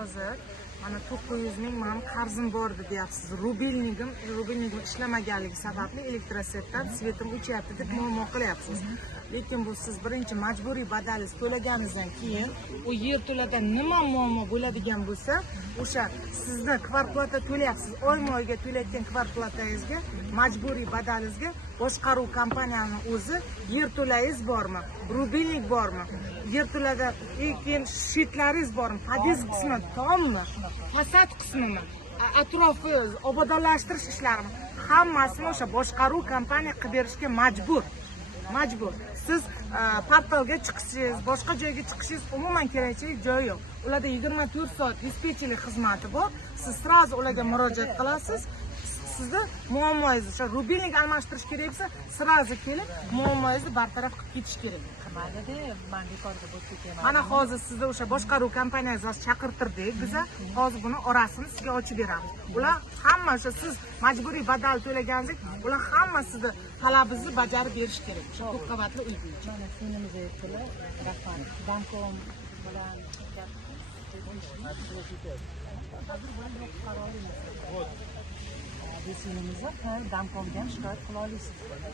hozir mana to'qqiz yuz ming mani qarzim bor edi deyapsiz. Rubelnigim rubelnigim ishlamaganligi sababli elektrosetdan svetim o'chyapti deb muammo qilyapsiz. Lekin bu siz birinchi majburiy badalingiz to'laganingizdan keyin u yerto'lada nima muammo bo'ladigan bo'lsa o'sha sizni kvarplata to'layapsiz. Oyma oyga to'layotgan kvarplatangizga majburiy badalingizga boshqaruv kompaniyani o'zi yerto'langiz bormi? Rubilnik bormi? Yerto'lada и keyin shitlaringiz bormi? Podъезд qismi tommi fasad qismimi? Atrofi obodonlashtirish ishlarini. Hammasini o'sha boshqaruv kompaniya qilib berishga majbur. Majbur. Siz portalga chiqishingiz boshqa joyga chiqishingiz umuman kerakchilik joyi yo'q. Ularda yigirma to'rt soat dispetcherlik xizmati bor. Siz сразу ularga murojaat qilasiz. Sizni muammongizni o'sha rubelnik almashtirish kerak bo'lsa sразу kelib muammongizni bartaraf qilib ketish kerak. Mayli man bekorga bo'lib ketaman mana hozir sizni o'sha boshqaruv kompaniyangizga hozir chaqirtirdik biza hozir buni orasini sizga ochib beramiz. Ular hamma o'sha siz majburiy badal to'laganingizdek ular hamma sizni talabingizni bajarib berishi kerak. O'sha ko'p qavatli uy bo'yicha mana singlimizga aytdilar rahmat. Bankom bilan bu singlimizni damkomga shikoyat qila olasiz.